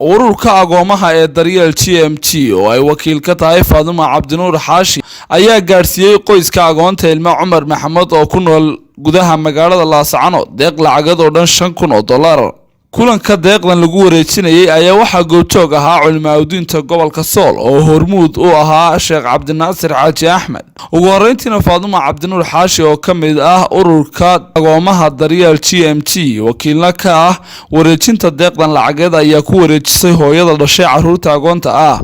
ururka agoomaha ee daryeel GMG oo ay wakiil ka tahay Faaduma Cabdinuur Xaashi ayaa gaarsiiyay qoyska agoonta ilmo Cumar Maxamed oo ku nool gudaha magaalada Laascaanood deeq lacagad oo dhan $5,000 kulanka deeqdan lagu wareejinayay ayaa waxa goobjoog ahaa culimada gobolka Sool oo hormuud u ahaa Sheekh Cabdinaasir Xaaji Axmed ugu horeyntiina Faaduma Cabdinuur Xaashi oo kamid ah ururka agoomaha daryeel GMG wakiilna ka ah wareejinta deeqdan lacageed ayaa ku wareejisay hooyada dhashay caruurta agoonta ah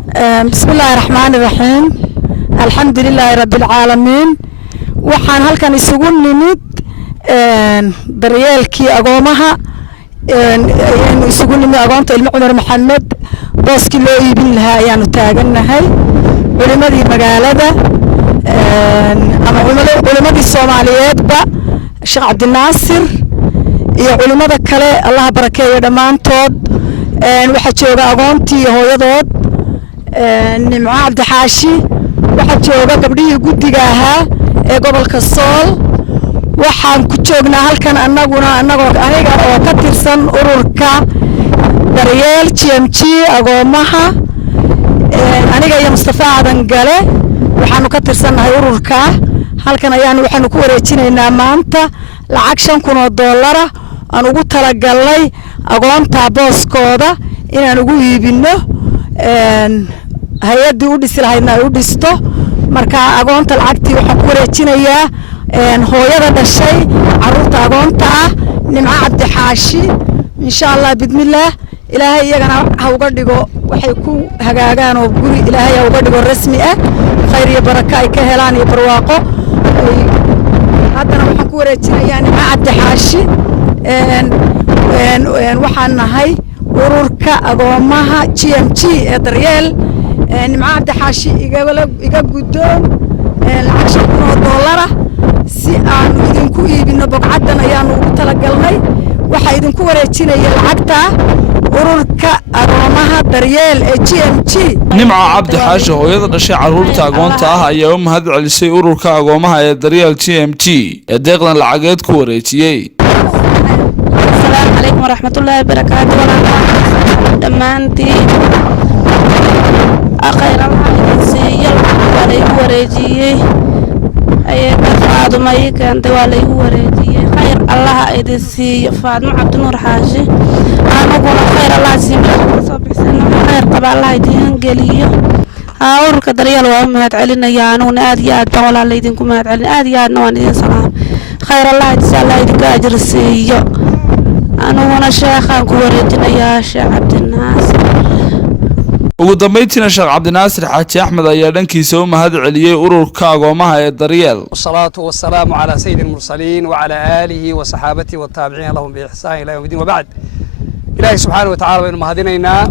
bismillaahir rahmaanir rahiim alxamdulillaahi rabbil caalamiin waxaan halkan isugu nimid daryeelkii agoomaha isugu nimid agoonta ilmo Cumar Maxamed booski loo iibin lahaa ayaanu taaganahay culimadii magaalada ama culimadii Soomaaliyeedba Sheekh Cabdinaasir iyo culimada kale Allah barakeeyo dhamaantood waxa jooga agoontii hooyadood Nimco Cabdi Xaashi waxa jooga gabdhihii guddiga ahaa ee gobolka Sool waxaan ku joognaa halkan anagoo aniga oo ka tirsan ururka daryeel GMG agoomaha aniga iyo Mustafa Aadan Gale waxaanu ka tirsanahay ururka halkan waxaanu ku wareejinaynaa maanta lacag $5,000 aan ugu talagalay agoonta booskooda inaan ugu iibino hay'adii u dhisi lahaydna u dhisto marka agoonta lacagtii waxaan ku wareejinayaa hooyada dhashay caruurta agoonta ah Nimco Cabdi Xaashi insha Allah bidmillaah ilaahay iyagana ha uga dhigo waxay ku hagaagaan oo guri ilaahay ha uga dhigo rasmi ah khayr iyo baraka ay ka helaan iyo barwaaqo haddana waxaan ku wareejinayaa Nimco Cabdi Xaashi waxaan nahay ururka agoomaha GMG ee daryeel Nimco Cabdi Xaashi iga guddoon lacag $5,000 si aan idinku iibino bogcadan ayaanu ugu talagalnay waxa idinku wareejinaya lacagta ururka agoomaha daryeel ee GMG Nimco Cabdi Xaashi hooyada dhashay caruurta agoonta ah ayaa u mahad celisay ururka agoomaha ee daryeel GMG ee deeqdan lacageed ku wareejiyay Assalaamu calaykum waraxmatullaahi wabarakaatuh dhammaantiin waa la igu wareejiyey ayada Faaduma ii keentay waa la igu wareejiyey khayr Allah idin siiyo Faaduma Cabdinuur Xaashi anaguna khayr Allah siiyo soo bixisana khayr qaba Allah idin geliyo ururka daryeel waa mahad celinaya anuna aad iyo aad baan walaal idinku mahad celin aad iyo aadna waan idin salaam khayr Allah idinka ajir siiyo anuguna sheekhan ku wareejinaya Sheekh Cabdinaasir ugu dambeyntiina Sheekh Cabdinaasir Xaaji Axmed ayaa dhankiisa u mahad celiyay ururka agoomaha ee daryeel wasalaatu wasalaamu ala sayyidil mursaliin wa ala alihi wa sahabatihi wa tabi'in lahum bi ihsan ila yawm din wa ba'd ilaahi subhanahu wa ta'ala baynu mahadinaynaa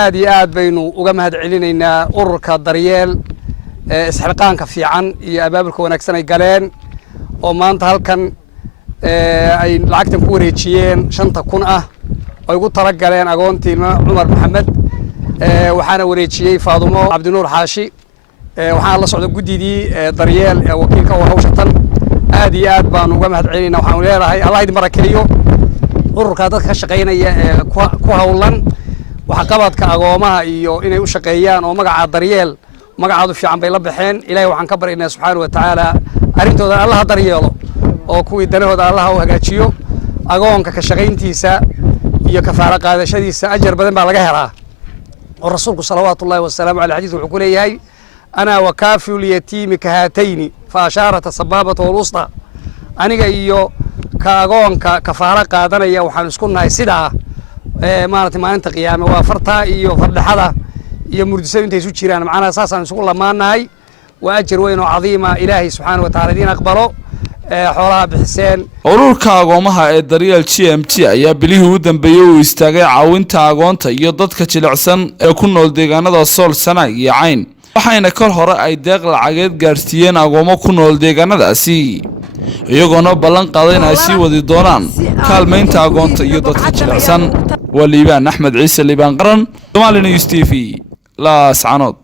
aad iyo aad baynu uga mahad celinaynaa ururka daryeel isxilqaanka fiican iyo abaabulka wanaagsan ay galeen oo maanta halkan ay lacagtan ku wareejiyeen 5,000 ah ay ugu tala galeen agoontii Cumar Maxamed waxaana wareejiyay Faaduma Cabdinuur Xaashi waxaan la socdo gudidii daryeel ee wakiilka oo hawshatan aad iyo aad baan uga mahad celinaa waxaan leeyahay Allah idin barakeeyo ururka dadka ka shaqeynaya ku hawlan waxa qabadka agoomaha iyo inay u shaqeeyaan oo magaca daryeel magacaadu fiican bay la baxeen ilaahay waxaan ka baryaynaa subxaanahu wa ta'ala arintooda Allah daryeelo oo kuwii danahooda Allah u hagaajiyo agoonka ka shaqeyntiisa iyo kafaara qaadashadiisa ajar badan baa laga helaa oo rasuulku salawaatullaahi wasalaamu alayhi xadiis wuxuu ku leeyahay ana wa kaafil yatiimi ka haatayni fa asharat sababata wal wusta aniga iyo ka agoonka kafaara qaadanaya waxaan isku nahay sidaa maalinta qiyaame waa farta iyo fardhaxada iyo murdisada intay isu jiraan macnaha saasaan isugu lamaanahay waa ajar weyn oo cadiima ilaahay subxaanahu wa ta'ala idin aqbalo xoolaha bixiseen ururka agoomaha ee daryeel GMG ayaa bilihii u dambeeyay uu istaagay caawinta agoonta iyo dadka jilicsan ee ku nool deegaanada Sool Sanaag iyo Cayn waxayna kal hore ay deeq lacageed gaarsiiyeen agoomo ku nool deegaanadaasi iyagoona ballan qaaday in ay sii wadi doonaan kaalmeynta agoonta iyo dadka jilicsan Waliibaan Axmed Ciise Liibaan Qaran Somali News TV Laascaanood